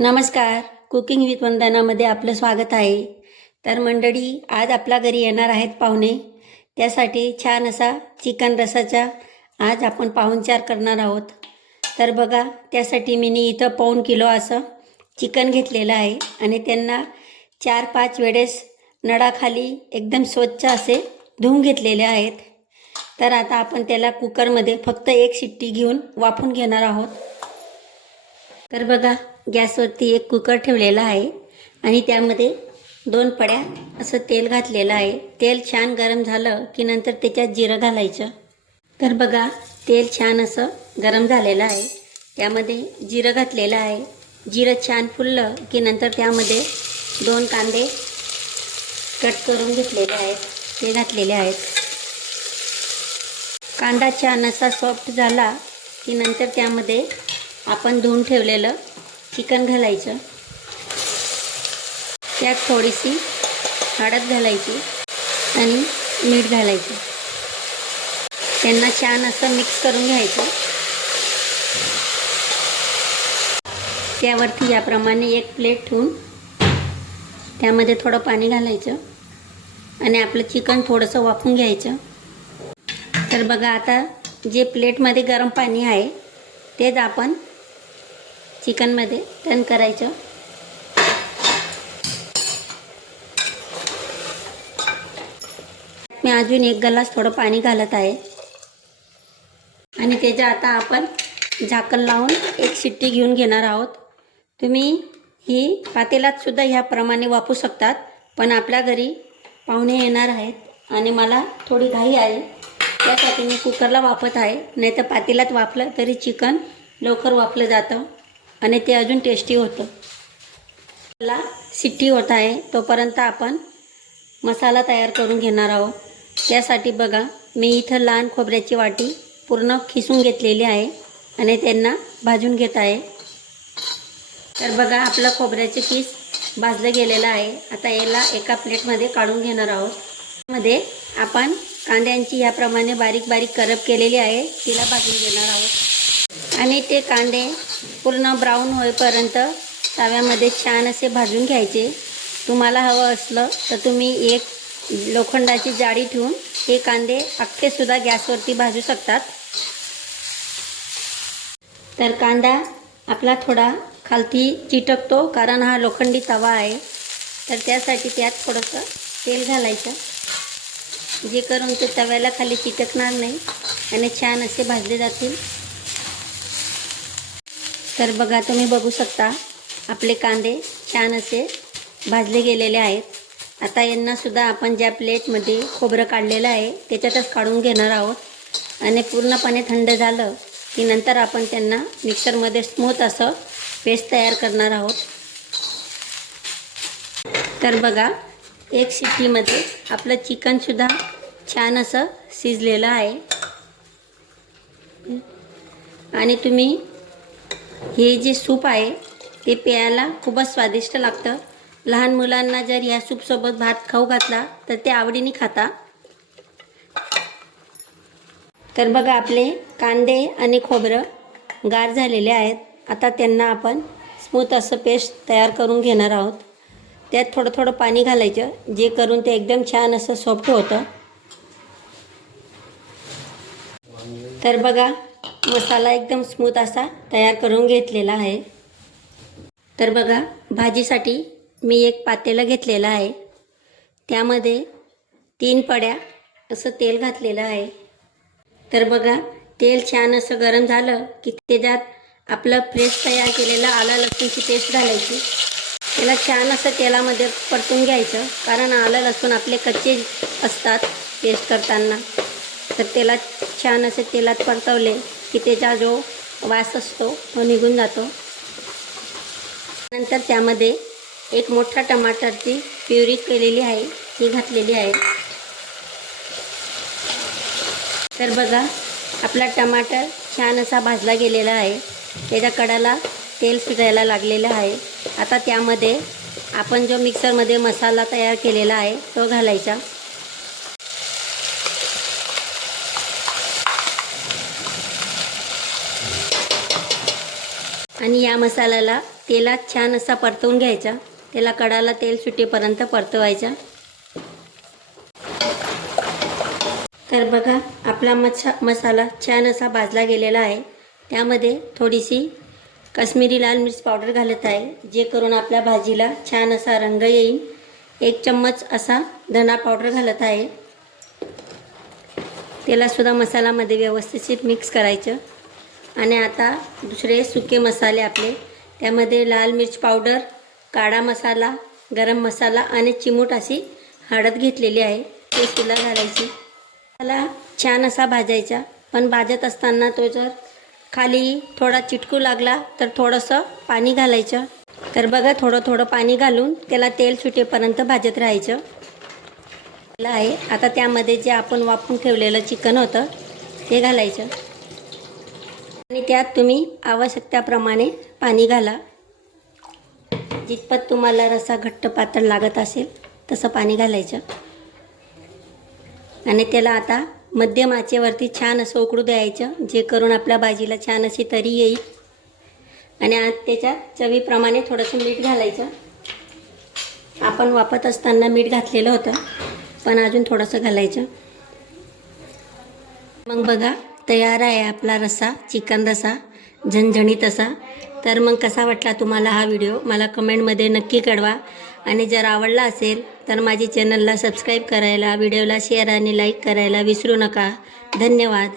नमस्कार. Cooking with वंदनामध्ये आपलं स्वागत आहे. तर मंडळी, आज आपल्या घरी येणार आहेत पाहुणे. त्यासाठी छान असा चिकन रसाचा आज आपण पाहुणचार करणार आहोत. तर बघा, त्यासाठी मी इथं 1.5 किलो असं चिकन घेतलेलं आहे आणि त्यांना 4-5 वेळेस नळाखाली एकदम स्वच्छ असे धुवून घेतलेले आहेत. तर आता आपण त्याला कुकरमध्ये फक्त 1 शिट्टी घेऊन वाफून घेणार आहोत. तर बघा, गॅसवरती एक कुकर ठेवलेला आहे आणि त्यामध्ये 2 पड्या असं तेल घातलेलं आहे. तेल छान गरम झालं की नंतर त्याच्यात जिरं घालायचं. तर बघा, तेल छान असं गरम झालेलं आहे. त्यामध्ये जिरं घातलेलं आहे. जिरं छान फुललं की नंतर त्यामध्ये 2 कांदे कट करून घेतलेले आहेत, ते घातलेले आहेत. कांदा छान असा सॉफ्ट झाला की नंतर त्यामध्ये आपण धुवून ठेवलेलं चिकन घालायचं. त्यात थोडीशी हळद घालायची आणि मीठ घालायचं. त्यांना छान असं मिक्स करून घ्यायचं. त्यावरती याप्रमाणे एक प्लेट ठेवून त्यामध्ये थोडं पाणी घालायचं आणि आपलं चिकन थोडंसं वाफून घ्यायचं. तर बघा, आता जे प्लेटमध्ये गरम पाणी आहे तेच आपण चिकनमध्ये टर्न करायचं. मी अजून 1 ग्लास थोडं पाणी घालत आहे आणि त्याच्या आता आपण झाकण लावून 1 शिट्टी घेऊन घेणार आहोत. तुम्ही ही पातेल्यात सुद्धा ह्याप्रमाणे वाफू शकतात, पण आपल्या घरी पाहुणे येणार आहेत आणि मला थोडी घाई आहे, त्यासाठी मी कुकरला वाफत आहे. नाही तर पातेल्यात वाफलं तरी चिकन लवकर वाफलं जातं आणि ते अजून टेस्टी होतं. मला शिट्टी होत आहे तोपर्यंत आपण मसाला तयार करून घेणार आहोत. त्यासाठी बघा, मी इथं लहान खोबऱ्याची वाटी पूर्ण खिसून घेतलेली आहे आणि त्यांना भाजून घेत आहे. तर बघा, आपलं खोबऱ्याचे किस भाजलं गेलेलं आहे. आता याला एका प्लेटमध्ये काढून घेणार आहोत. मध्ये आपण कांद्यांची याप्रमाणे बारीक बारीक करप केलेली आहे, तिला भाजून घेणार आहोत आणि ते कांदे पूर्ण ब्राऊन होईपर्यंत तव्यामध्ये छान असे भाजून घ्यायचे. तुम्हाला हवं असलं तर तुम्ही एक लोखंडाची जाळी ठेवून हे कांदे अख्खेसुद्धा गॅसवरती भाजू शकतात. तर कांदा आपला थोडा खालती चिटकतो कारण हा लोखंडी तवा आहे. तर त्यासाठी त्यात थोडंसं तेल घालायचं, जे करून ते तव्याला खाली चिटकणार नाही आणि छान असे भाजले जातील. तर बघा, तुम्ही बघू शकता आपले कांदे छान असे भाजले गेलेले आहेत. आता यांनासुद्धा आपण ज्या प्लेटमध्ये खोबरं काढलेलं आहे त्याच्यातच काढून घेणार आहोत आणि पूर्णपणे थंड झालं की नंतर आपण त्यांना मिक्सरमध्ये स्मूथ असं पेस्ट तयार करणार आहोत. तर बघा, 1 शिट्टीमध्ये आपलं चिकनसुद्धा छान असं शिजलेलं आहे आणि तुम्ही हे जे सूप आहे ते प्यायला खूपच स्वादिष्ट लागतं. लहान मुलांना जर या सूपसोबत भात खाऊ घातला तर ते आवडीने खाता. तर बघा, आपले कांदे आणि खोबरं गार झालेले आहेत. आता त्यांना आपण स्मूथ असं पेस्ट तयार करून घेणार आहोत. त्यात थोडं थोडं पाणी घालायचं, जे करून ते एकदम छान असं सॉफ्ट होतं. तर बघा, मसाला एकदम स्मूथ असा तयार करून घेतलेला आहे. तर बघा, भाजीसाठी मी एक पातेलं घेतलेलं आहे. त्यामध्ये 3 पड्या असं तेल घातलेलं आहे. तर बघा, तेल छान असं गरम झालं की त्याच्यात आपलं फ्रेश तयार केलेलं आलं लसूणची पेस्ट घालायची. त्याला छान असं तेलामध्ये परतून घ्यायचं, कारण आलं लसूण आपले कच्चे असतात पेस्ट करताना. तर त्याला छान असे तेलात परतवले की त्याचा जो वास असतो तो निघून जातो. नंतर त्यामध्ये 1 मोठा टमाटरची प्युरी केलेली आहे ती घातलेली आहे. तर बघा, आपला टमाटर छान असा भाजला गेलेला आहे. त्याच्या कडाला तेल सुटायला लागलेलं आहे. आता त्यामध्ये आपण जो मिक्सरमध्ये मसाला तयार केलेला आहे तो घालायचा. आणि या मसाल्याला तेलात छान असा परतवून घ्यायचा. त्याला कडाला तेल सुटेपर्यंत परतवायचा. तर बघा आपला मसाला छान असा भाजला गेलेला आहे. त्यामध्ये थोडीशी काश्मीरी लाल मिर्च पावडर घालत आहे, जे करून आपल्या भाजीला छान असा रंग येईल. 1 चम्मच असा धना पावडर घालत आहे. त्याला सुद्धा मसाल्यामध्ये व्यवस्थित मिक्स करायचं. आणि आता दुसरे सुके मसाले आपले, त्यामध्ये लाल मिर्च पावडर, काळा मसाला, गरम मसाला आणि चिमूट अशी हळद घेतलेली आहे, ते सुद्धा घालायची. त्याला छान असा भाजायचा. पण भाजत असताना तो जर खाली थोडा चिटकू लागला तर थोडंसं पाणी घालायचं. तर बघा थोडं पाणी घालून त्याला तेल सुटेपर्यंत भाजत राहायचं आहे. आता त्यामध्ये जे आपण वाफवून ठेवलेलं चिकन होतं ते घालायचं. आणि त्यात तुम्ही आवश्यकतेप्रमाणे पाणी घाला. जितपत तुम्हाला रस्सा घट्ट पातळ लागत असेल तसं पाणी घालायचं. आणि त्याला आता मध्यम आचेवरती छान असं उकळू द्यायचं, जे करून आपल्या भाजीला छान अशी तरी येईल. आणि त्याच्यात चवीप्रमाणे थोडंसं मीठ घालायचं. आपण वाफत असताना मीठ घातलेलं होतं, पण अजून थोडंसं घालायचं. मग बघा तयार आहे आपला रस्सा, चिकन रस्सा झणझणीत असा. तर मग कसा वाटला तुम्हाला हा व्हिडिओ मला कमेंटमध्ये नक्की कळवा. आणि जर आवडला असेल तर माझी चॅनलला सबस्क्राईब करायला, व्हिडिओला शेअर आणि लाईक करायला विसरू नका. धन्यवाद.